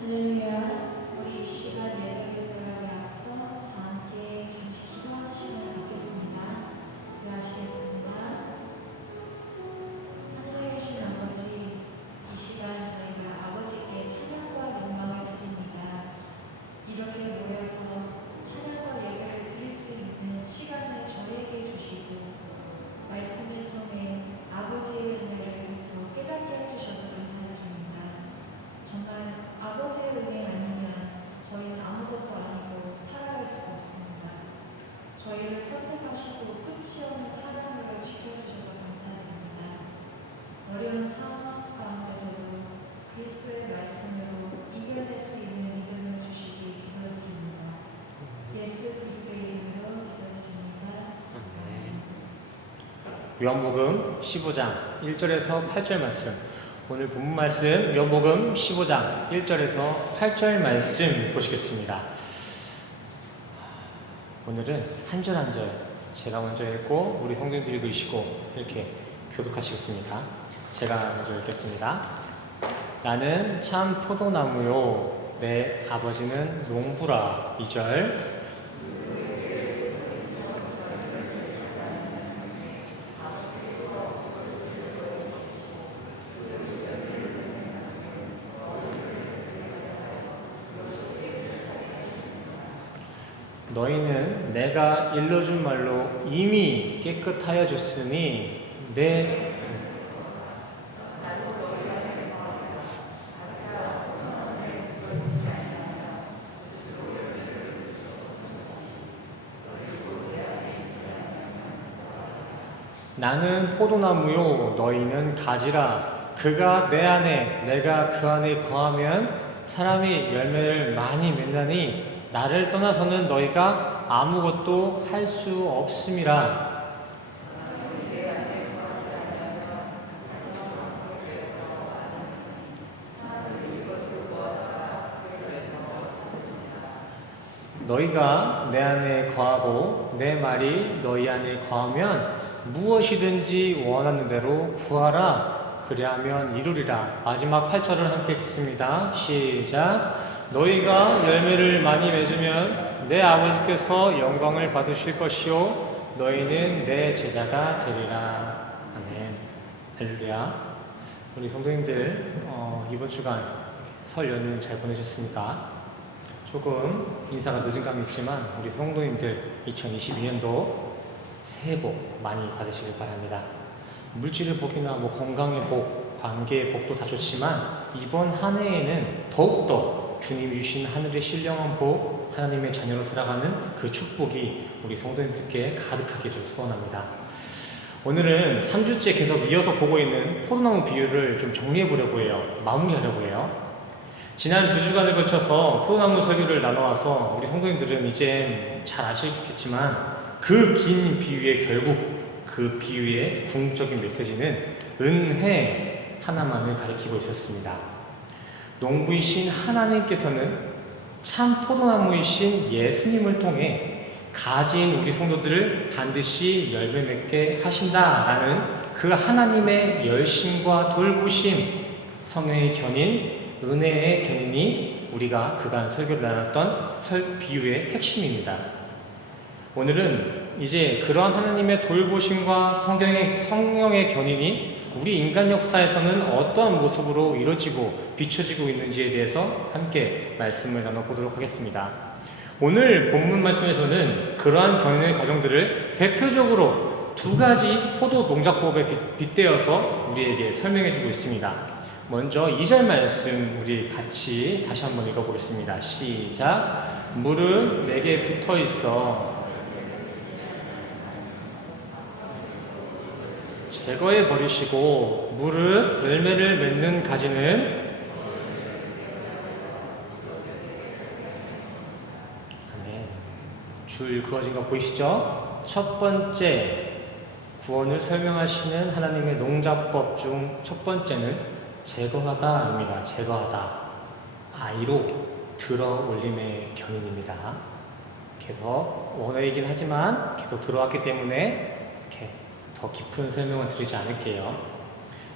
할렐루야. 우리 이 시간 예배를 들어가기 앞서 다 함께 잠시 기도하는 시간을 갖겠습니다. 기도하시겠습니다. 하늘에 계신 아버지, 이 시간 저희가 아버지께 찬양과 영광을 드립니다. 이렇게 모여서 찬양과 예배를 드릴 수 있는 시간을 저에게 주시고 말씀을 통해 아버지의 은혜를 더 깨닫게 해주셔서 감사드립니다. 정말 아버지의 은혜 아니면 저희는 아무것도 아니고 살아갈 수가 없습니다. 저희를 선택하시고 끝이 없는 사랑으로 지켜주셔서 감사드립니다. 어려운 상황 가운데서도 그리스도의 말씀으로 이겨낼 수 있는 믿음을 주시기 기도드립니다. 예수 그리스도의 이름으로 기도드립니다. 요한복음 15장 1절에서 8절 말씀. 오늘 본문 말씀 요한복음 15장 1절에서 8절 말씀 보시겠습니다. 오늘은 한 절 한 절 제가 먼저 읽고 우리 성도님들이 읽으시고 이렇게 교독하시겠습니다. 제가 먼저 읽겠습니다. 나는 참 포도나무요 내 아버지는 농부라. 2절. 너희는 내가 일러준 말로 이미 깨끗하여졌으니 나는 포도나무요 너희는 가지라. 그가 내 안에 내가 그 안에 거하면 사람이 열매를 많이 맺나니 나를 떠나서는 너희가 아무것도 할 수 없음이라. 너희가 내 안에 거하고 내 말이 너희 안에 거하면 무엇이든지 원하는 대로 구하라. 그리하면 이루리라. 마지막 8절을 함께 읽겠습니다. 시작. 너희가 열매를 많이 맺으면 내 아버지께서 영광을 받으실 것이요 너희는 내 제자가 되리라. 아멘. 할렐루야. 우리 성도님들 이번 주간 설 연휴는 잘 보내셨습니까? 조금 인사가 늦은 감이 있지만 우리 성도님들 2022년도 새해 복 많이 받으시길 바랍니다. 물질의 복이나 건강의 복, 관계의 복도 다 좋지만 이번 한 해에는 더욱더 주님 주신 하늘의 신령한 복, 하나님의 자녀로 살아가는 그 축복이 우리 성도님들께 가득하기를 소원합니다. 오늘은 3주째 계속 이어서 보고 있는 포도나무 비유를 좀 정리해 보려고 해요. 마무리하려고 해요. 지난 2주간을 걸쳐서 포도나무 설교를 나눠와서 우리 성도님들은 이제 잘 아시겠지만 그 긴 비유의 결국, 그 비유의 궁극적인 메시지는 은혜 하나만을 가리키고 있었습니다. 농부이신 하나님께서는 참 포도나무이신 예수님을 통해 가진 우리 성도들을 반드시 열매 맺게 하신다라는 그 하나님의 열심과 돌보심, 성령의 견인, 은혜의 견인이 우리가 그간 설교를 나눴던 비유의 핵심입니다. 오늘은 이제 그러한 하나님의 돌보심과 성령의 견인이 우리 인간 역사에서는 어떠한 모습으로 이루어지고 비춰지고 있는지에 대해서 함께 말씀을 나눠보도록 하겠습니다. 오늘 본문 말씀에서는 그러한 견인의 과정들을 대표적으로 2가지 포도 농작법에 빗대어서 우리에게 설명해주고 있습니다. 먼저 2절 말씀 우리 같이 다시 한번 읽어보겠습니다. 시작. 물은 내게 붙어 있어 제거해 버리시고 물은 열매를 맺는 가지는 아멘. 줄 그어진 거 보이시죠? 첫 번째 구원을 설명하시는 하나님의 농작법 중 첫 번째는 제거하다입니다. 제거하다. 아이로 들어 올림의 견인입니다. 계속 원어이긴 하지만 계속 들어왔기 때문에 이렇게 더 깊은 설명은 드리지 않을게요.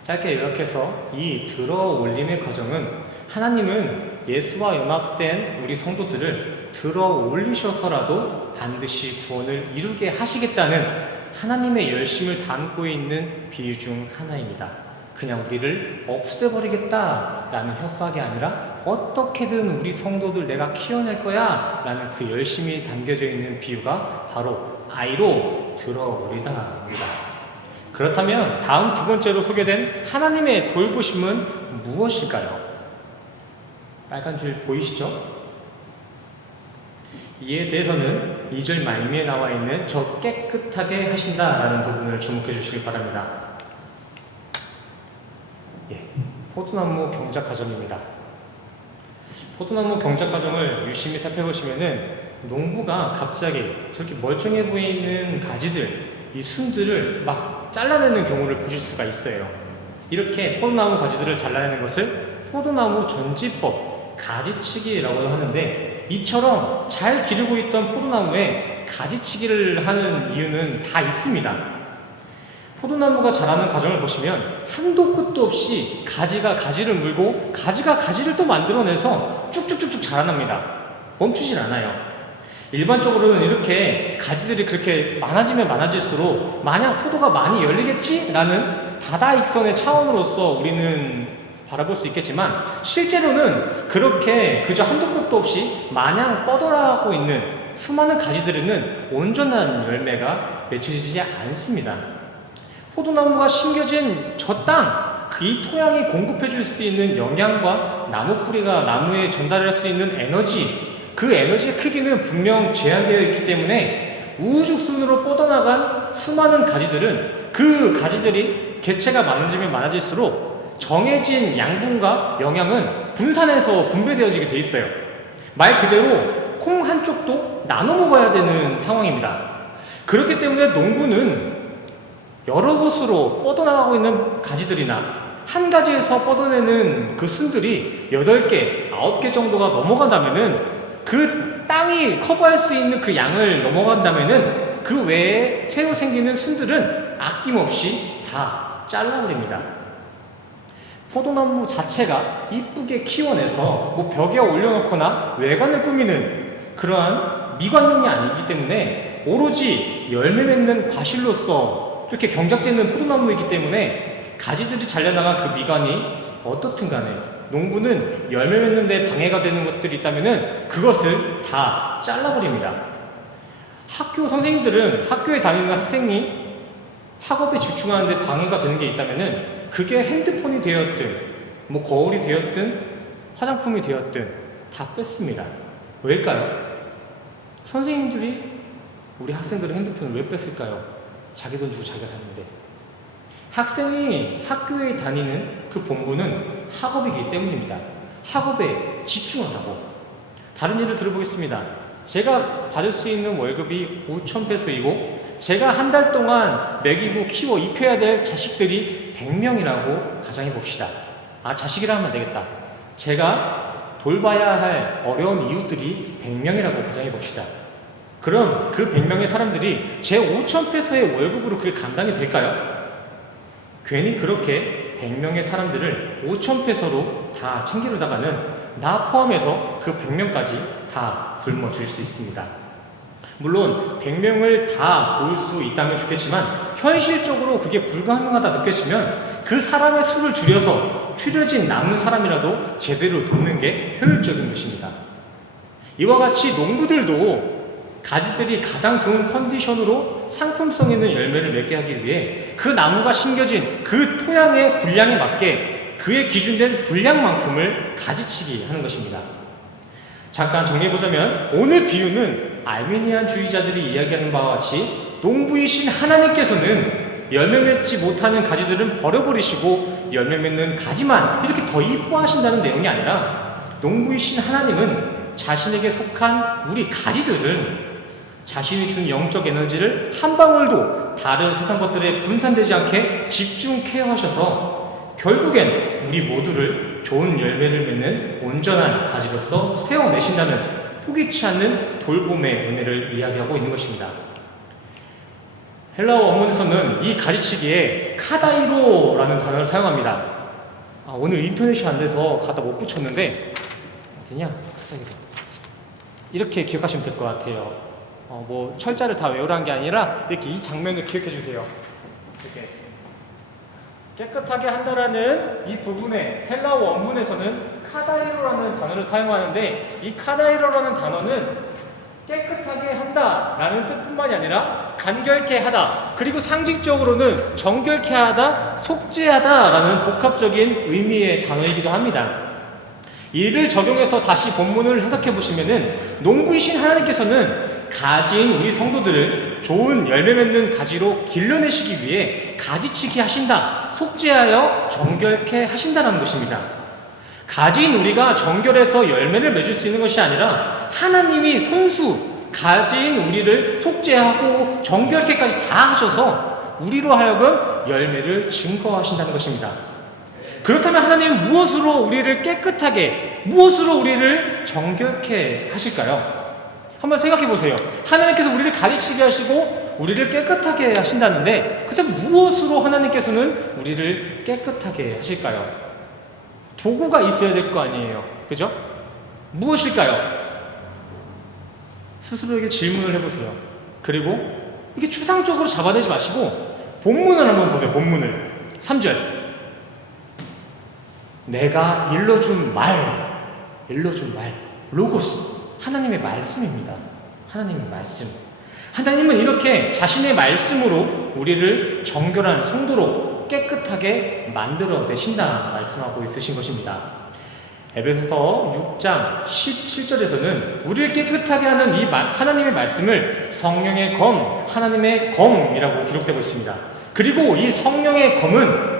짧게 요약해서 이 들어 올림의 과정은 하나님은 예수와 연합된 우리 성도들을 들어 올리셔서라도 반드시 구원을 이루게 하시겠다는 하나님의 열심을 담고 있는 비유 중 하나입니다. 그냥 우리를 없애버리겠다라는 협박이 아니라 어떻게든 우리 성도들 내가 키워낼 거야 라는 그 열심이 담겨져 있는 비유가 바로 아이로 들어 올리다입니다. 그렇다면 다음 두 번째로 소개된 하나님의 돌보심은 무엇일까요? 빨간 줄 보이시죠? 이에 대해서는 2절 말미에 나와 있는 저 깨끗하게 하신다라는 부분을 주목해 주시기 바랍니다. 포도나무 경작 과정입니다. 포도나무 경작 과정을 유심히 살펴보시면은 농부가 갑자기 저렇게 멀쩡해 보이는 가지들, 이 순들을 막 잘라내는 경우를 보실 수가 있어요. 이렇게 포도나무 가지들을 잘라내는 것을 포도나무 전지법, 가지치기라고 하는데, 이처럼 잘 기르고 있던 포도나무에 가지치기를 하는 이유는 다 있습니다. 포도나무가 자라는 과정을 보시면 한도 끝도 없이 가지가 가지를 물고 가지가 가지를 또 만들어내서 쭉쭉쭉쭉 자라납니다. 멈추질 않아요. 일반적으로는 이렇게 가지들이 그렇게 많아지면 많아질수록 마냥 포도가 많이 열리겠지라는 다다익선의 차원으로서 우리는 바라볼 수 있겠지만, 실제로는 그렇게 그저 한도 끝도 없이 마냥 뻗어나가고 있는 수많은 가지들에는 온전한 열매가 맺혀지지 않습니다. 포도나무가 심겨진 저 땅, 이 토양이 공급해 줄 수 있는 영양과 나무 뿌리가 나무에 전달할 수 있는 에너지, 그 에너지의 크기는 분명 제한되어 있기 때문에 우후죽순으로 뻗어나간 수많은 가지들은 그 가지들이 개체가 많아지면 많아질수록 정해진 양분과 영양은 분산해서 분배되어지게 돼 있어요. 말 그대로 콩 한쪽도 나눠 먹어야 되는 상황입니다. 그렇기 때문에 농부는 여러 곳으로 뻗어나가고 있는 가지들이나 한 가지에서 뻗어내는 그 순들이 8개, 9개 정도가 넘어간다면은, 그 땅이 커버할 수 있는 그 양을 넘어간다면은 그 외에 새로 생기는 순들은 아낌없이 다 잘라버립니다. 포도나무 자체가 이쁘게 키워내서 뭐 벽에 올려놓거나 외관을 꾸미는 그러한 미관용이 아니기 때문에 오로지 열매 맺는 과실로서 이렇게 경작되는 포도나무이기 때문에 가지들이 잘려나간 그 미관이 어떻든 간에 농부는 열매 맺는 데 방해가 되는 것들이 있다면은 그것을 다 잘라버립니다. 학교 선생님들은 학교에 다니는 학생이 학업에 집중하는 데 방해가 되는 게 있다면은 그게 핸드폰이 되었든 뭐 거울이 되었든 화장품이 되었든 다 뺐습니다. 왜일까요? 선생님들이 우리 학생들의 핸드폰을 왜 뺐을까요? 자기 돈 주고 자기가 샀는데. 학생이 학교에 다니는 그 본분은 학업이기 때문입니다. 학업에 집중하라고. 다른 예를 들어보겠습니다. 제가 받을 수 있는 월급이 5,000페소이고 제가 한 달 동안 먹이고 키워 입혀야 될 자식들이 100명이라고 가정해 봅시다. 아, 자식이라 하면 되겠다. 제가 돌봐야 할 어려운 이웃들이 100명이라고 가정해 봅시다. 그럼 그 100명의 사람들이 제 5,000페소의 월급으로 그게 감당이 될까요? 괜히 그렇게 100명의 사람들을 5,000페소로 다 챙기려다가는 나 포함해서 그 100명까지 다 굶어줄 수 있습니다. 물론 100명을 다 볼 수 있다면 좋겠지만 현실적으로 그게 불가능하다 느껴지면 그 사람의 수를 줄여서 추려진 남은 사람이라도 제대로 돕는 게 효율적인 것입니다. 이와 같이 농부들도 가지들이 가장 좋은 컨디션으로 상품성 있는 열매를 맺게 하기 위해 그 나무가 심겨진 그 토양의 분량에 맞게 그에 기준된 분량만큼을 가지치기 하는 것입니다. 잠깐 정리해보자면 오늘 비유는 알미니안주의자들이 이야기하는 바와 같이 농부이신 하나님께서는 열매 맺지 못하는 가지들은 버려버리시고 열매 맺는 가지만 이렇게 더 이뻐하신다는 내용이 아니라, 농부이신 하나님은 자신에게 속한 우리 가지들은 자신이 준 영적 에너지를 한 방울도 다른 세상 것들에 분산되지 않게 집중 케어하셔서 결국엔 우리 모두를 좋은 열매를 맺는 온전한 가지로서 세워내신다는 포기치 않는 돌봄의 은혜를 이야기하고 있는 것입니다. 헬라어 원문에서는 이 가지치기에 카다이로라는 단어를 사용합니다. 오늘 인터넷이 안 돼서 갖다 못 붙였는데 어디냐? 이렇게 기억하시면 될 것 같아요. 뭐 철자를 다 외우라는 게 아니라 이렇게 이 장면을 기억해 주세요. 이렇게 깨끗하게 한다라는 이 부분에 헬라어 원문에서는 카다이로라는 단어를 사용하는데, 이 카다이로라는 단어는 깨끗하게 한다라는 뜻뿐만이 아니라 간결케 하다, 그리고 상징적으로는 정결케 하다, 속죄하다라는 복합적인 의미의 단어이기도 합니다. 이를 적용해서 다시 본문을 해석해 보시면은, 농부이신 하나님께서는 가지인 우리 성도들을 좋은 열매 맺는 가지로 길러내시기 위해 가지치기 하신다, 속죄하여 정결케 하신다는 것입니다. 가지인 우리가 정결해서 열매를 맺을 수 있는 것이 아니라 하나님이 손수 가지인 우리를 속죄하고 정결케까지 다 하셔서 우리로 하여금 열매를 증거하신다는 것입니다. 그렇다면 하나님은 무엇으로 우리를 깨끗하게, 무엇으로 우리를 정결케 하실까요? 한번 생각해 보세요. 하나님께서 우리를 가지치게 하시고 우리를 깨끗하게 하신다는데, 그래서 무엇으로 하나님께서는 우리를 깨끗하게 하실까요? 도구가 있어야 될 거 아니에요. 그죠? 무엇일까요? 스스로에게 질문을 해보세요. 그리고 이게 추상적으로 잡아내지 마시고 본문을 한번 보세요. 본문을. 3절. 내가 일러준 말, 로고스, 하나님의 말씀입니다. 하나님의 말씀. 하나님은 이렇게 자신의 말씀으로 우리를 정결한 성도로 깨끗하게 만들어내신다 말씀하고 있으신 것입니다. 에베소서 6장 17절에서는 우리를 깨끗하게 하는 이 하나님의 말씀을 성령의 검, 하나님의 검이라고 기록되고 있습니다. 그리고 이 성령의 검은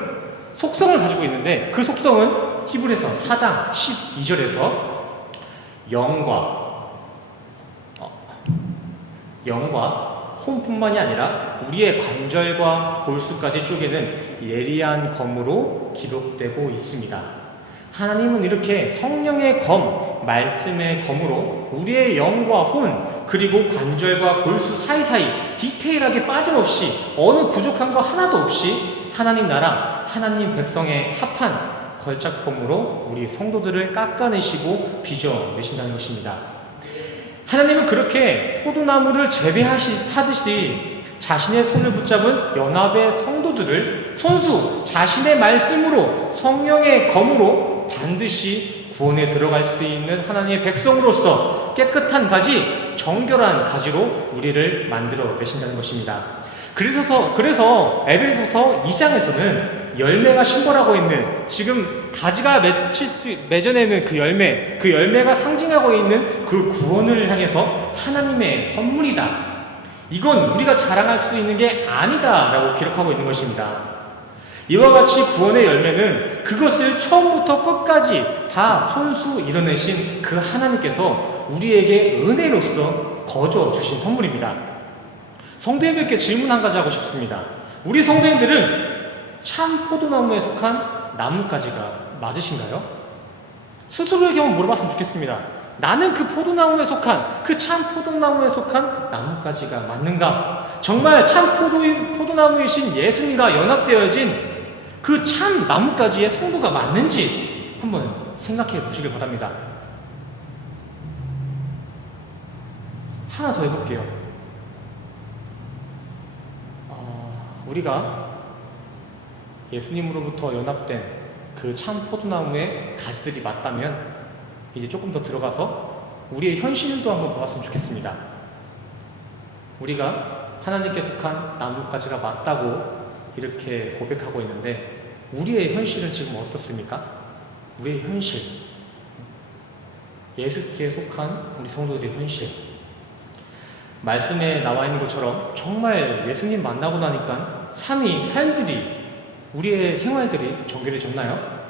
속성을 가지고 있는데, 그 속성은 히브리서 4장 12절에서 영과 혼뿐만이 아니라 우리의 관절과 골수까지 쪼개는 예리한 검으로 기록되고 있습니다. 하나님은 이렇게 성령의 검, 말씀의 검으로 우리의 영과 혼, 그리고 관절과 골수 사이사이 디테일하게 빠짐없이 어느 부족한 거 하나도 없이 하나님 나라, 하나님 백성의 합한 걸작품으로 우리 성도들을 깎아내시고 빚어내신다는 것입니다. 하나님은 그렇게 포도나무를 재배하듯이 자신의 손을 붙잡은 연합의 성도들을 손수 자신의 말씀으로 성령의 검으로 반드시 구원에 들어갈 수 있는 하나님의 백성으로서 깨끗한 가지, 정결한 가지로 우리를 만들어 내신다는 것입니다. 그래서 에베소서 2장에서는 열매가 심벌하고 있는, 지금 가지가 맺어내는 그 열매가 상징하고 있는 그 구원을 향해서 하나님의 선물이다, 이건 우리가 자랑할 수 있는 게 아니다 라고 기록하고 있는 것입니다. 이와 같이 구원의 열매는 그것을 처음부터 끝까지 다 손수 이뤄내신 그 하나님께서 우리에게 은혜로서 거저 주신 선물입니다. 성도님들께 질문 한 가지 하고 싶습니다. 우리 성도님들은 참 포도나무에 속한 나뭇가지가 맞으신가요? 스스로에게 한번 물어봤으면 좋겠습니다. 나는 그 포도나무에 속한, 그 참 포도나무에 속한 나뭇가지가 맞는가? 정말 참 포도나무이신 예수님과 연합되어진 그 참 나뭇가지의 성도가 맞는지 한번 생각해 보시길 바랍니다. 하나 더 해볼게요. 우리가 예수님으로부터 연합된 그 참 포도나무의 가지들이 맞다면 이제 조금 더 들어가서 우리의 현실도 한번 봐봤으면 좋겠습니다. 우리가 하나님께 속한 나뭇가지가 맞다고 이렇게 고백하고 있는데, 우리의 현실은 지금 어떻습니까? 우리의 현실, 예수께 속한 우리 성도들의 현실, 말씀에 나와 있는 것처럼 정말 예수님 만나고 나니까 삶들이, 우리의 생활들이 정결해졌나요?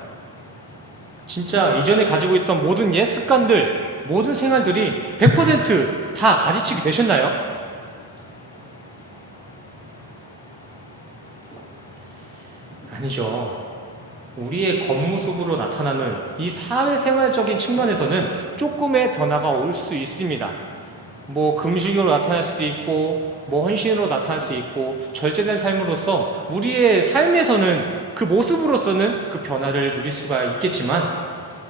진짜 이전에 가지고 있던 모든 옛 습관들, 모든 생활들이 100% 다 가지치기 되셨나요? 아니죠. 우리의 겉모습으로 나타나는 이 사회생활적인 측면에서는 조금의 변화가 올 수 있습니다. 뭐 금식으로 나타날 수도 있고 뭐 헌신으로 나타날 수 있고 절제된 삶으로서 우리의 삶에서는 그 모습으로서는 그 변화를 누릴 수가 있겠지만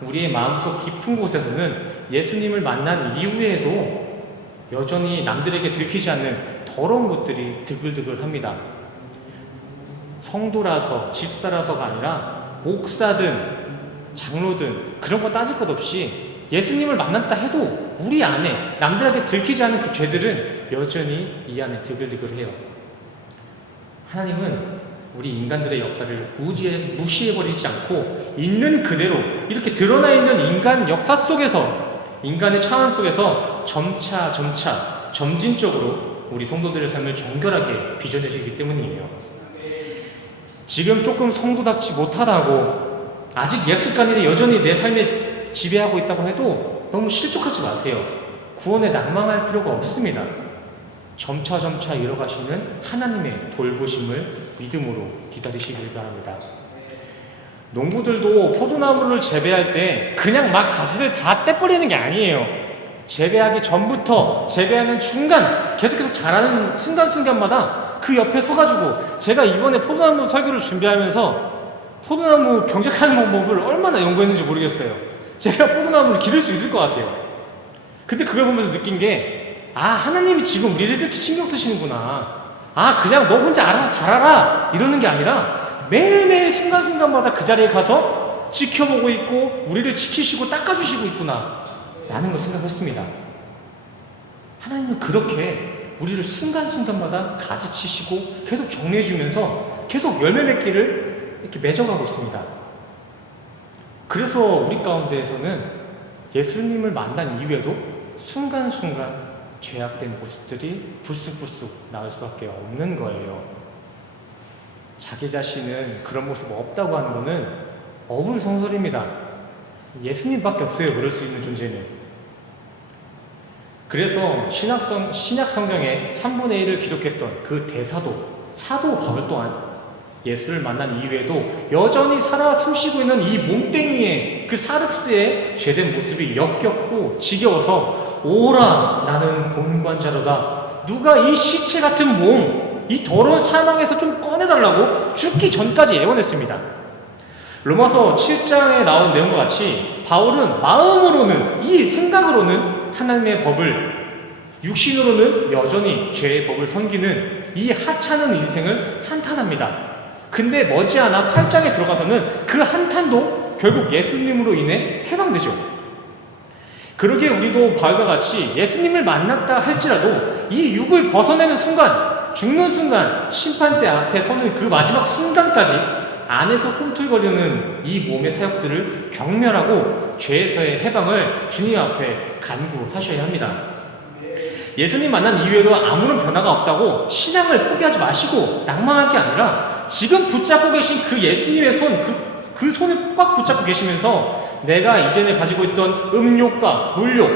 우리의 마음속 깊은 곳에서는 예수님을 만난 이후에도 여전히 남들에게 들키지 않는 더러운 것들이 드글드글합니다. 성도라서 집사라서가 아니라 목사든 장로든 그런 거 따질 것 없이 예수님을 만났다 해도 우리 안에 남들에게 들키지 않은 그 죄들은 여전히 이 안에 드글드글해요. 하나님은 우리 인간들의 역사를 무시해버리지 않고 있는 그대로 이렇게 드러나 있는 인간 역사 속에서 인간의 차원 속에서 점차 점진적으로 우리 성도들의 삶을 정결하게 빚어내시기 때문이에요. 지금 조금 성도답지 못하다고 아직 예수관이 여전히 내 삶에 지배하고 있다고 해도 너무 실족하지 마세요. 구원에 낭망할 필요가 없습니다. 점차 이뤄가시는 하나님의 돌보심을 믿음으로 기다리시길 바랍니다. 농부들도 포도나무를 재배할 때 그냥 막 가지를 다 떼버리는 게 아니에요. 재배하기 전부터 재배하는 중간 계속해서 자라는 순간순간마다 그 옆에 서가지고 제가 이번에 포도나무 설교를 준비하면서 포도나무 경작하는 방법을 얼마나 연구했는지 모르겠어요. 제가 포도나무를 기를 수 있을 것 같아요. 근데 그걸 보면서 느낀 게 하나님이 지금 우리를 이렇게 신경 쓰시는구나. 그냥 너 혼자 알아서 잘하라 이러는 게 아니라 매일매일 순간순간마다 그 자리에 가서 지켜보고 있고 우리를 지키시고 닦아주시고 있구나 라는 걸 생각했습니다. 하나님은 그렇게 우리를 순간순간마다 가지치시고 계속 정리해주면서 계속 열매 맺기를 이렇게 맺어가고 있습니다. 그래서 우리 가운데에서는 예수님을 만난 이후에도 순간순간 죄악된 모습들이 불쑥불쑥 나올 수밖에 없는 거예요. 자기 자신은 그런 모습 없다고 하는 거는 어불성설입니다. 예수님밖에 없어요, 그럴 수 있는 존재는. 그래서 신약 성경에 3분의 1을 기록했던 그 사도 바울 또한 예수를 만난 이후에도 여전히 살아 숨쉬고 있는 이 몸뚱이의 그 사륵스의 죄된 모습이 역겹고 지겨워서 오라 나는 곤관자로다. 누가 이 시체 같은 몸, 이 더러운 사망에서 좀 꺼내달라고 죽기 전까지 애원했습니다. 로마서 7장에 나온 내용과 같이 바울은 마음으로는 이 생각으로는 하나님의 법을 육신으로는 여전히 죄의 법을 섬기는 이 하찮은 인생을 한탄합니다. 근데 머지않아 8장에 들어가서는 그 한탄도 결국 예수님으로 인해 해방되죠. 그러기에 우리도 바울과 같이 예수님을 만났다 할지라도 이 육을 벗어내는 순간, 죽는 순간, 심판대 앞에 서는 그 마지막 순간까지 안에서 꿈틀거리는 이 몸의 사역들을 경멸하고 죄에서의 해방을 주님 앞에 간구하셔야 합니다. 예수님 만난 이후에도 아무런 변화가 없다고 신앙을 포기하지 마시고 낭망할 게 아니라 지금 붙잡고 계신 그 예수님의 손, 그 손을 꽉 붙잡고 계시면서 내가 이전에 가지고 있던 음욕과 물욕,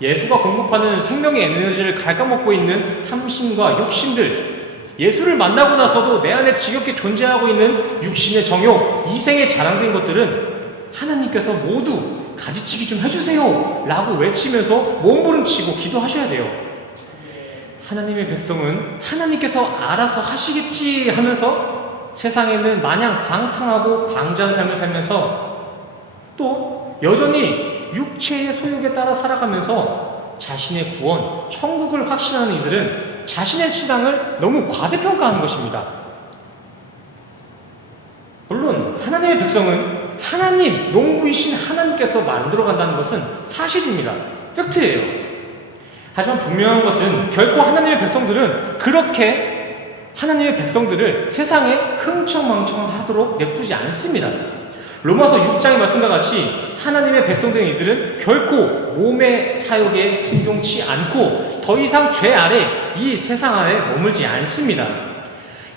예수가 공급하는 생명의 에너지를 갉아먹고 있는 탐심과 욕심들, 예수를 만나고 나서도 내 안에 지겹게 존재하고 있는 육신의 정욕, 이생에 자랑된 것들은 하나님께서 모두 가지치기 좀 해주세요 라고 외치면서 몸부림치고 기도하셔야 돼요. 하나님의 백성은 하나님께서 알아서 하시겠지 하면서 세상에는 마냥 방탕하고 방자한 삶을 살면서 또 여전히 육체의 소욕에 따라 살아가면서 자신의 구원, 천국을 확신하는 이들은 자신의 신앙을 너무 과대평가하는 것입니다. 물론 하나님의 백성은 하나님, 농부이신 하나님께서 만들어간다는 것은 사실입니다. 팩트예요. 하지만 분명한 것은 결코 하나님의 백성들은 그렇게 하나님의 백성들을 세상에 흥청망청하도록 냅두지 않습니다. 로마서 6장의 말씀과 같이 하나님의 백성된 이들은 결코 몸의 사욕에 순종치 않고 더 이상 죄 아래 이 세상 아래 머물지 않습니다.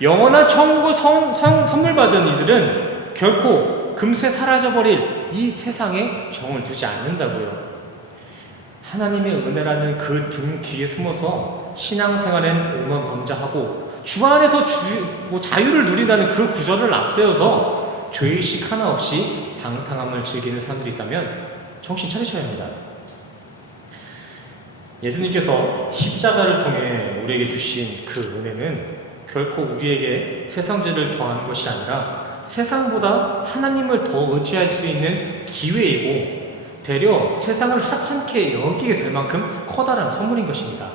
영원한 천국을 선물 받은 이들은 결코 금세 사라져버릴 이 세상에 정을 두지 않는다고요. 하나님의 은혜라는 그 등 뒤에 숨어서 신앙생활엔 오만범자하고 주 안에서 자유를 누린다는 그 구절을 앞세워서 죄의식 하나 없이 방탕함을 즐기는 사람들이 있다면 정신 차리셔야 합니다. 예수님께서 십자가를 통해 우리에게 주신 그 은혜는 결코 우리에게 세상 죄를 더하는 것이 아니라 세상보다 하나님을 더 의지할 수 있는 기회이고 되려 세상을 하찮게 여기게 될 만큼 커다란 선물인 것입니다.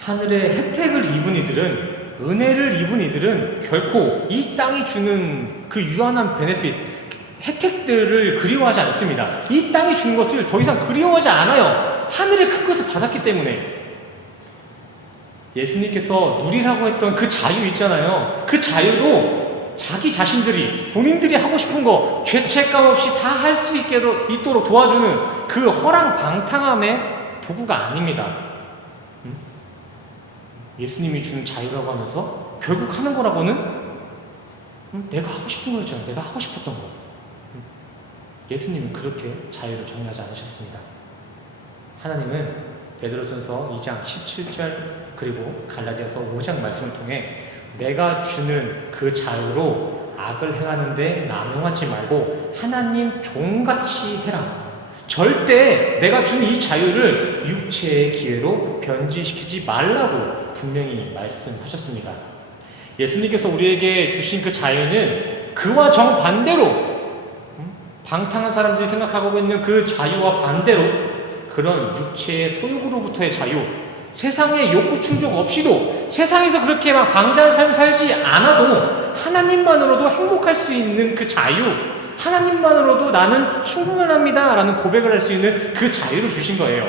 하늘의 혜택을 입은 이들은, 은혜를 입은 이들은 결코 이 땅이 주는 그 유한한 베네핏, 혜택들을 그리워하지 않습니다. 이 땅이 주는 것을 더 이상 그리워하지 않아요. 하늘의 큰 것을 받았기 때문에. 예수님께서 누리라고 했던 그 자유 있잖아요. 그 자유도 자기 자신들이, 본인들이 하고 싶은 거 죄책감 없이 다 할 수 있도록 도와주는 그 허랑방탕함의 도구가 아닙니다. 예수님이 준 자유라고 하면서 결국 하는 거라고는 내가 하고 싶은 거였잖아. 내가 하고 싶었던 거. 예수님은 그렇게 자유를 정의하지 않으셨습니다. 하나님은 베드로전서 2장 17절 그리고 갈라디아서 5장 말씀을 통해 내가 주는 그 자유로 악을 행하는데 남용하지 말고 하나님 종같이 해라. 절대 내가 준 이 자유를 육체의 기회로 변질시키지 말라고 분명히 말씀하셨습니다. 예수님께서 우리에게 주신 그 자유는 그와 정반대로 방탕한 사람들이 생각하고 있는 그 자유와 반대로 그런 육체의 소욕으로부터의 자유, 세상의 욕구 충족 없이도 세상에서 그렇게 막 방자한 삶을 살지 않아도 하나님만으로도 행복할 수 있는 그 자유, 하나님만으로도 나는 충분합니다 라는 고백을 할 수 있는 그 자유를 주신 거예요.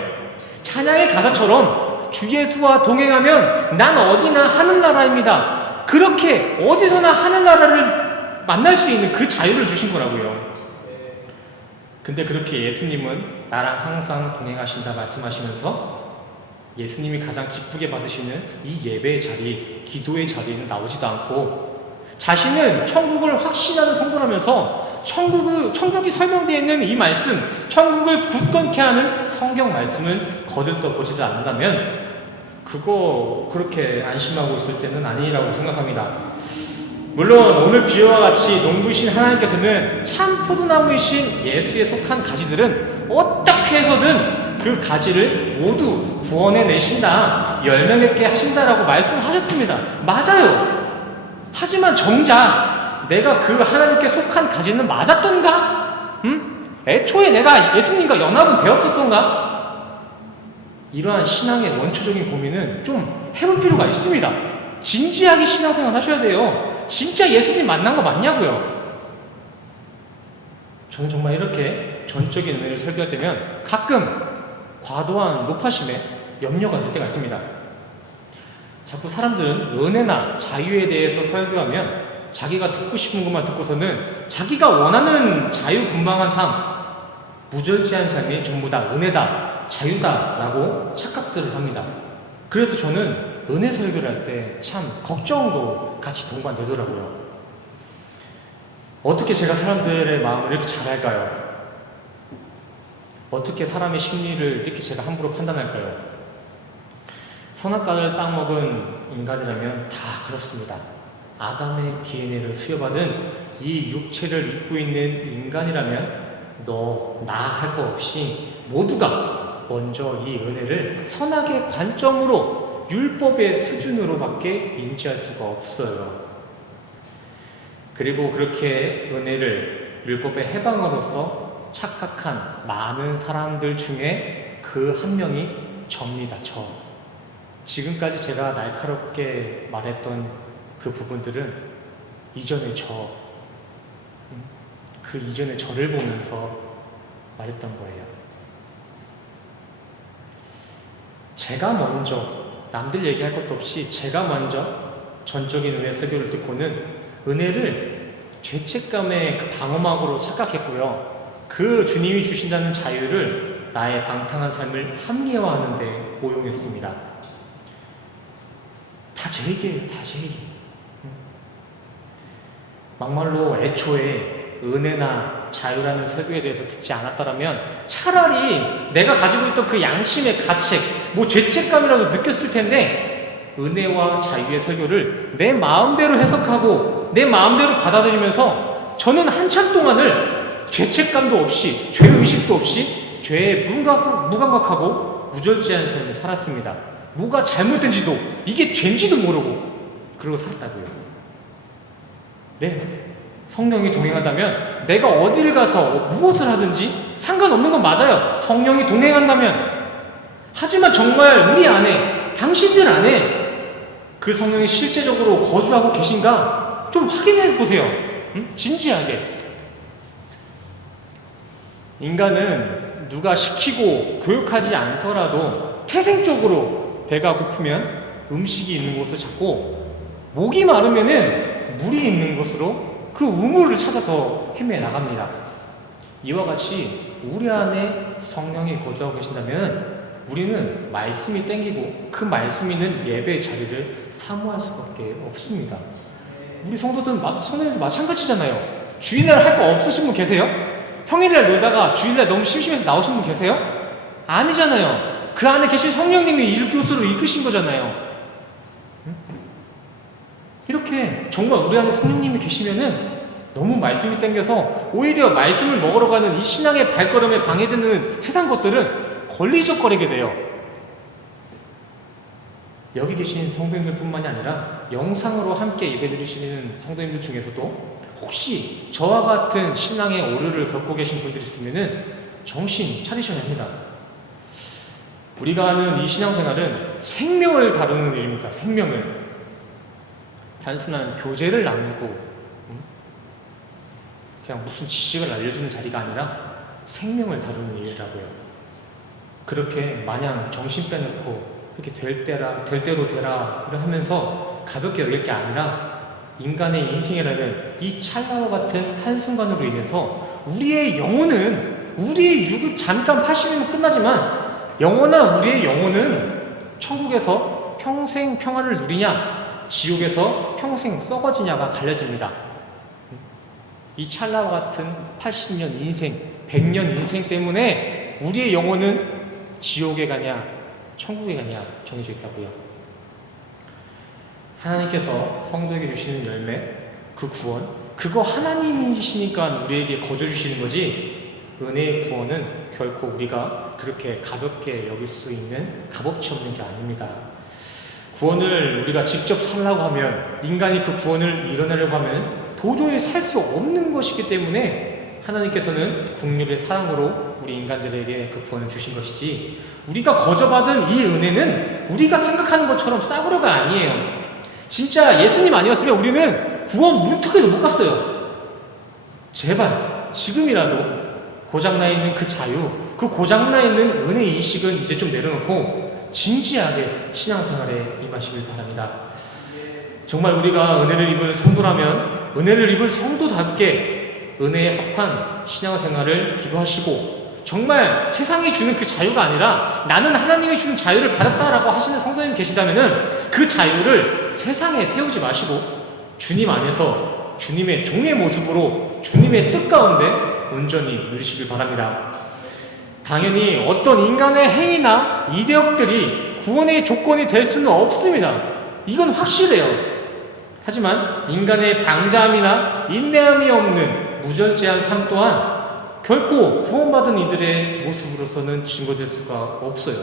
찬양의 가사처럼 주 예수와 동행하면 난 어디나 하늘나라입니다. 그렇게 어디서나 하늘나라를 만날 수 있는 그 자유를 주신 거라고요. 근데 그렇게 예수님은 나랑 항상 동행하신다 말씀하시면서 예수님이 가장 기쁘게 받으시는 이 예배의 자리, 기도의 자리에는 나오지도 않고 자신은 천국을 확신하는 성도라면서 천국이 설명되어 있는 이 말씀, 천국을 굳건케 하는 성경 말씀은 거들떠 보지도 않는다면 그거 그렇게 안심하고 있을 때는 아니라고 생각합니다. 물론 오늘 비유와 같이 농부이신 하나님께서는 참 포도나무이신 예수에 속한 가지들은 어떻게 해서든 그 가지를 모두 구원해 내신다, 열매 맺게 하신다라고 말씀하셨습니다. 맞아요. 하지만 정작 내가 그 하나님께 속한 가지는 맞았던가? 애초에 내가 예수님과 연합은 되었었던가? 이러한 신앙의 원초적인 고민은 좀 해볼 필요가 있습니다. 진지하게 신앙생활 하셔야 돼요. 진짜 예수님 만난 거 맞냐고요? 저는 정말 이렇게 전적인 은혜를 설교할 때면 가끔 과도한 높아심에 염려가 될 때가 있습니다. 자꾸 사람들은 은혜나 자유에 대해서 설교하면 자기가 듣고 싶은 것만 듣고서는 자기가 원하는 자유분방한 삶, 무절제한 삶이 전부 다 은혜다, 자유다 라고 착각들을 합니다. 그래서 저는 은혜 설교를 할 때 참 걱정도 같이 동반되더라고요. 어떻게 제가 사람들의 마음을 이렇게 잘 알까요? 어떻게 사람의 심리를 이렇게 제가 함부로 판단할까요? 선악과를 따먹은 인간이라면 다 그렇습니다. 아담의 DNA를 수여받은 이 육체를 입고 있는 인간이라면 너, 나 할 거 없이 모두가 먼저 이 은혜를 선악의 관점으로 율법의 수준으로밖에 인지할 수가 없어요. 그리고 그렇게 은혜를 율법의 해방으로서 착각한 많은 사람들 중에 그 한 명이 접니다. 지금까지 제가 날카롭게 말했던 그 부분들은 이전의 그 이전의 저를 보면서 말했던 거예요. 제가 먼저 남들 얘기할 것도 없이 제가 먼저 전적인 은혜 설교를 듣고는 은혜를 죄책감의 그 방어막으로 착각했고요. 그 주님이 주신다는 자유를 나의 방탕한 삶을 합리화하는 데 오용했습니다. 다 제 얘기예요. 다 제 얘기. 막말로 애초에 은혜나 자유라는 설교에 대해서 듣지 않았다면 차라리 내가 가지고 있던 그 양심의 가책, 죄책감이라도 느꼈을 텐데 은혜와 자유의 설교를 내 마음대로 해석하고 내 마음대로 받아들이면서 저는 한참 동안을 죄책감도 없이, 죄의식도 없이 죄에 무감각하고 무절제한 삶을 살았습니다. 뭐가 잘못된지도 이게 죄인지도 모르고 그러고 살았다고요. 네, 성령이 동행한다면 내가 어디를 가서 무엇을 하든지 상관없는 건 맞아요. 성령이 동행한다면. 하지만 정말 우리 안에, 당신들 안에 그 성령이 실제적으로 거주하고 계신가 좀 확인해 보세요. 진지하게. 인간은 누가 시키고 교육하지 않더라도 태생적으로 배가 고프면 음식이 있는 곳을 찾고 목이 마르면은 물이 있는 곳으로 그 우물을 찾아서 헤매 나갑니다. 이와 같이 우리 안에 성령이 거주하고 계신다면 우리는 말씀이 땡기고 그 말씀 있는 예배의 자리를 사모할 수밖에 없습니다. 우리 성도님도 마찬가지잖아요. 주일날 할 거 없으신 분 계세요? 평일날 놀다가 주일날 너무 심심해서 나오신 분 계세요? 아니잖아요. 그 안에 계신 성령님이 이곳으로 이끄신 거잖아요. 이렇게 정말 우리 안에 성령님이 계시면은 너무 말씀이 땡겨서 오히려 말씀을 먹으러 가는 이 신앙의 발걸음에 방해되는 세상 것들은 걸리적거리게 돼요. 여기 계신 성도님들 뿐만이 아니라 영상으로 함께 예배드리시는 성도님들 중에서도 혹시 저와 같은 신앙의 오류를 겪고 계신 분들이 있으면은 정신 차리셔야 합니다. 우리가 하는 이 신앙생활은 생명을 다루는 일입니다. 생명을. 단순한 교제를 나누고 그냥 무슨 지식을 알려주는 자리가 아니라 생명을 다루는 일이라고요. 그렇게 마냥 정신 빼놓고 이렇게 될 대로 되라 하면서 가볍게 여길 게 아니라 인간의 인생이라는 이 찰나와 같은 한순간으로 인해서 우리의 영혼은, 우리의 육은 잠깐 80이면 끝나지만 영원한 우리의 영혼은 천국에서 평생 평안을 누리냐, 지옥에서 평생 썩어지냐가 갈려집니다. 이 찰나와 같은 80년 인생, 100년 인생 때문에 우리의 영혼은 지옥에 가냐, 천국에 가냐 정해져 있다고요. 하나님께서 성도에게 주시는 열매, 그 구원, 그거 하나님이시니까 우리에게 거저 주시는 거지, 은혜의 구원은 결코 우리가 그렇게 가볍게 여길 수 있는 값어치 없는 게 아닙니다. 구원을 우리가 직접 살라고 하면, 인간이 그 구원을 이뤄내려고 하면 도저히 살 수 없는 것이기 때문에 하나님께서는 국률의 사랑으로 우리 인간들에게 그 구원을 주신 것이지, 우리가 거저받은 이 은혜는 우리가 생각하는 것처럼 싸구려가 아니에요. 진짜 예수님 아니었으면 우리는 구원 문턱에도 못 갔어요. 제발 지금이라도 고장나 있는 그 자유, 그 고장나 있는 은혜 인식은 이제 좀 내려놓고 진지하게 신앙생활에 임하시길 바랍니다. 정말 우리가 은혜를 입을 성도라면 은혜를 입을 성도답게 은혜에 합한 신앙생활을 기도하시고, 정말 세상이 주는 그 자유가 아니라 나는 하나님이 주는 자유를 받았다라고 하시는 성도님 계시다면은 그 자유를 세상에 태우지 마시고 주님 안에서 주님의 종의 모습으로 주님의 뜻 가운데 온전히 누리시길 바랍니다. 당연히 어떤 인간의 행위나 이력들이 구원의 조건이 될 수는 없습니다. 이건 확실해요. 하지만 인간의 방자함이나 인내함이 없는 무절제한 삶 또한 결코 구원받은 이들의 모습으로서는 증거될 수가 없어요.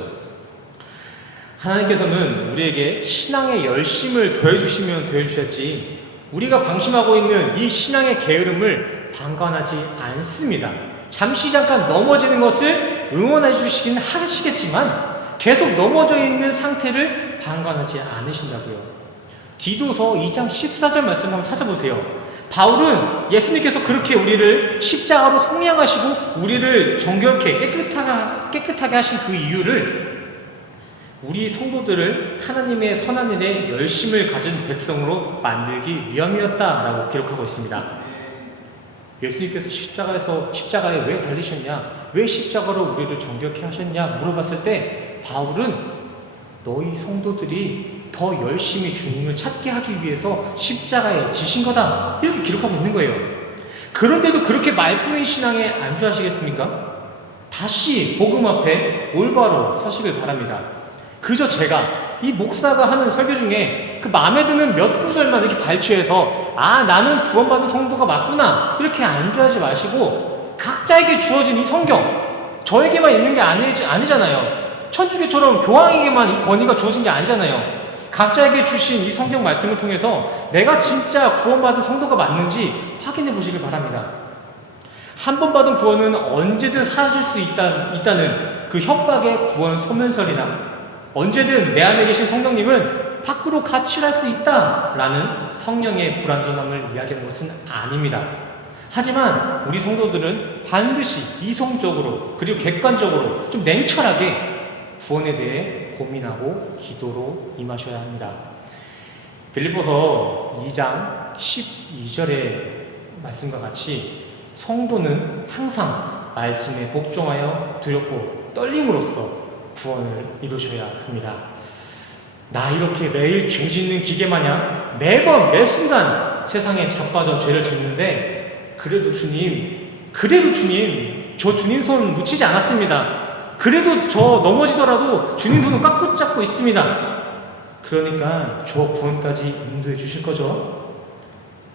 하나님께서는 우리에게 신앙의 열심을 더해주시면 더해주셨지, 우리가 방심하고 있는 이 신앙의 게으름을 방관하지 않습니다. 잠깐 넘어지는 것을 응원해 주시긴 하시겠지만 계속 넘어져 있는 상태를 방관하지 않으신다고요. 디도서 2장 14절 말씀 한번 찾아보세요. 바울은 예수님께서 그렇게 우리를 십자가로 속량하시고 우리를 정결케 깨끗하게 하신 그 이유를 우리 성도들을 하나님의 선한 일에 열심을 가진 백성으로 만들기 위함이었다라고 기록하고 있습니다. 예수님께서 십자가에 왜 달리셨냐, 왜 십자가로 우리를 정결케 하셨냐 물어봤을 때 바울은 너희 성도들이 더 열심히 주님을 찾게 하기 위해서 십자가에 지신 거다, 이렇게 기록하고 있는 거예요. 그런데도 그렇게 말뿐인 신앙에 안주하시겠습니까? 다시 복음 앞에 올바로 서시길 바랍니다. 그저 제가 이 목사가 하는 설교 중에 그 마음에 드는 몇 구절만 이렇게 발췌해서 나는 구원받은 성도가 맞구나 이렇게 안주하지 마시고 각자에게 주어진 이 성경, 저에게만 있는 게 아니잖아요. 천주교처럼 교황에게만 이 권위가 주어진 게 아니잖아요. 각자에게 주신 이 성경 말씀을 통해서 내가 진짜 구원받은 성도가 맞는지 확인해 보시길 바랍니다. 한 번 받은 구원은 언제든 사라질 수 있다는 그 협박의 구원 소면설이나 언제든 내 안에 계신 성령님은 밖으로 가출할 수 있다라는 성령의 불완전함을 이야기하는 것은 아닙니다. 하지만 우리 성도들은 반드시 이성적으로 그리고 객관적으로 좀 냉철하게 구원에 대해 고민하고 기도로 임하셔야 합니다. 빌립보서 2장 12절의 말씀과 같이 성도는 항상 말씀에 복종하여 두렵고 떨림으로써 구원을 이루셔야 합니다. 나 이렇게 매일 죄 짓는 기계 마냥 매번 매순간 세상에 자빠져 죄를 짓는데 그래도 주님 저 주님 손 놓치지 않았습니다. 그래도 저 넘어지더라도 주님 손을 꽉 붙잡고 있습니다. 그러니까 저 구원까지 인도해 주실 거죠?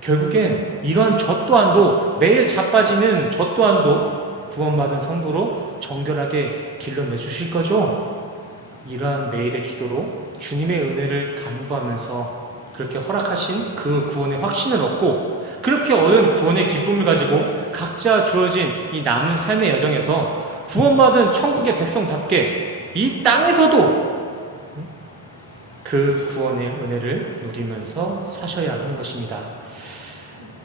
결국엔 이러한 저 또한도 매일 자빠지는 저 또한도 구원받은 성도로 정결하게 길러내 주실 거죠? 이러한 매일의 기도로 주님의 은혜를 간구하면서 그렇게 허락하신 그 구원의 확신을 얻고 그렇게 얻은 구원의 기쁨을 가지고 각자 주어진 이 남은 삶의 여정에서 구원받은 천국의 백성답게 이 땅에서도 그 구원의 은혜를 누리면서 사셔야 하는 것입니다.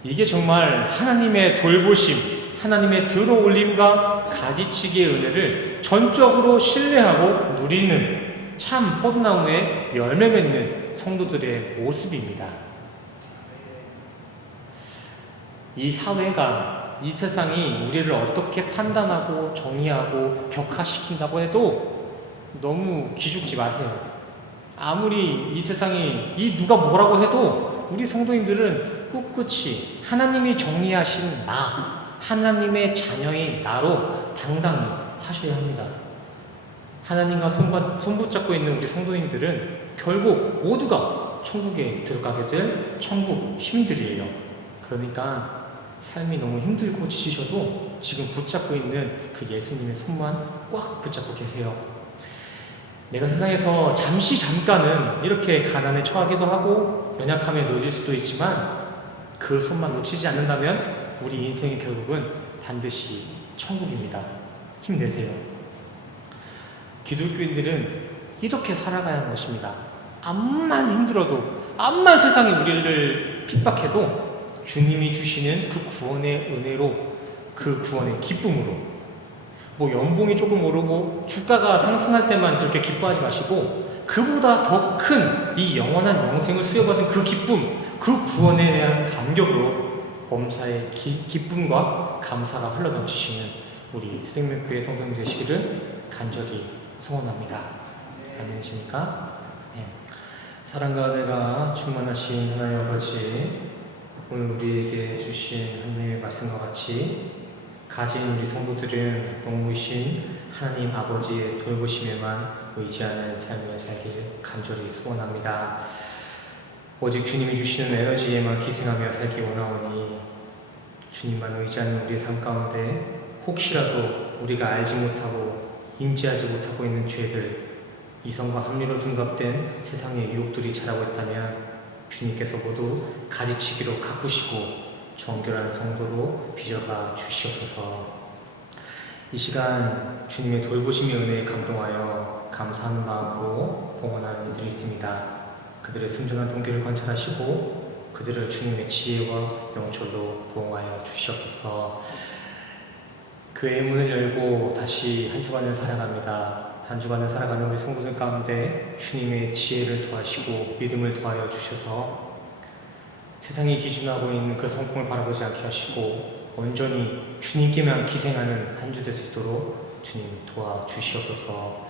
이게 정말 하나님의 돌보심, 하나님의 들어올림과 가지치기의 은혜를 전적으로 신뢰하고 누리는 참 포도나무에 열매 맺는 성도들의 모습입니다. 이 사회가, 이 세상이 우리를 어떻게 판단하고 정의하고 격화시킨다고 해도 너무 기죽지 마세요. 아무리 이 세상이 누가 뭐라고 해도 우리 성도님들은 꿋꿋이 하나님이 정의하신 나, 하나님의 자녀인 나로 당당히 사셔야 합니다. 하나님과 손붙잡고 있는 우리 성도님들은 결국 모두가 천국에 들어가게 될 천국 시민들이에요. 그러니까 삶이 너무 힘들고 지치셔도 지금 붙잡고 있는 그 예수님의 손만 꽉 붙잡고 계세요. 내가 세상에서 잠깐은 이렇게 가난에 처하기도 하고 연약함에 놓여질 수도 있지만 그 손만 놓치지 않는다면 우리 인생의 결국은 반드시 천국입니다. 힘내세요. 기독교인들은 이렇게 살아가야 하는 것입니다. 암만 힘들어도, 암만 세상이 우리를 핍박해도 주님이 주시는 그 구원의 은혜로, 그 구원의 기쁨으로, 연봉이 조금 오르고 주가가 상승할 때만 그렇게 기뻐하지 마시고 그보다 더 큰 이 영원한 영생을 수여받은 그 기쁨, 그 구원에 대한 감격으로 범사의 기쁨과 감사가 흘러넘치시는 우리 생명교회 성도님 되시기를 간절히 소원합니다. 아멘이십니까? 네. 사랑과 은혜가 충만하신 하나님 아버지, 오늘 우리에게 주신 하나님의 말씀과 같이 가진 우리 성도들은 영무이신 하나님 아버지의 돌보심에만 의지하는 삶을 살길 간절히 소원합니다. 오직 주님이 주시는 에너지에만 기생하며 살기 원하오니 주님만 의지하는 우리의 삶 가운데 혹시라도 우리가 알지 못하고 인지하지 못하고 있는 죄들, 이성과 합리로 둔갑된 세상의 유혹들이 자라고 있다면 주님께서 모두 가지치기로 가꾸시고 정결한 성도로 빚어가 주시옵소서. 이 시간 주님의 돌보심의 은혜에 감동하여 감사하는 마음으로 봉헌하는 이들이 있습니다. 그들의 순전한 동기를 관찰하시고 그들을 주님의 지혜와 영철로 보호하여 주시옵소서. 그의 문을 열고 다시 한 주간을 살아갑니다. 한 주간을 살아가는 우리 성도들 가운데 주님의 지혜를 더하시고 믿음을 더하여 주셔서 세상이 기준하고 있는 그 성공을 바라보지 않게 하시고 온전히 주님께만 기생하는 한 주 될 수 있도록 주님 도와주시옵소서.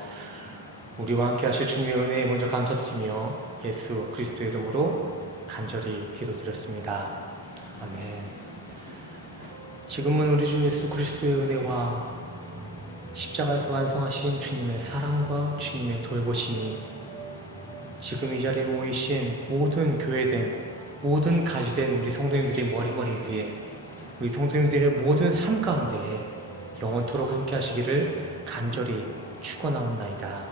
우리와 함께 하실 주님의 은혜에 먼저 감사드리며 예수 그리스도의 이름으로 간절히 기도드렸습니다. 아멘. 지금은 우리 주 예수 그리스도의 은혜와 십자가에서 완성하신 주님의 사랑과 주님의 돌보심이 지금 이 자리에 모이신 모든 교회된 모든 가지된 우리 성도님들의 머리머리 위에 우리 성도님들의 모든 삶 가운데 영원토록 함께 하시기를 간절히 축원하옵나이다.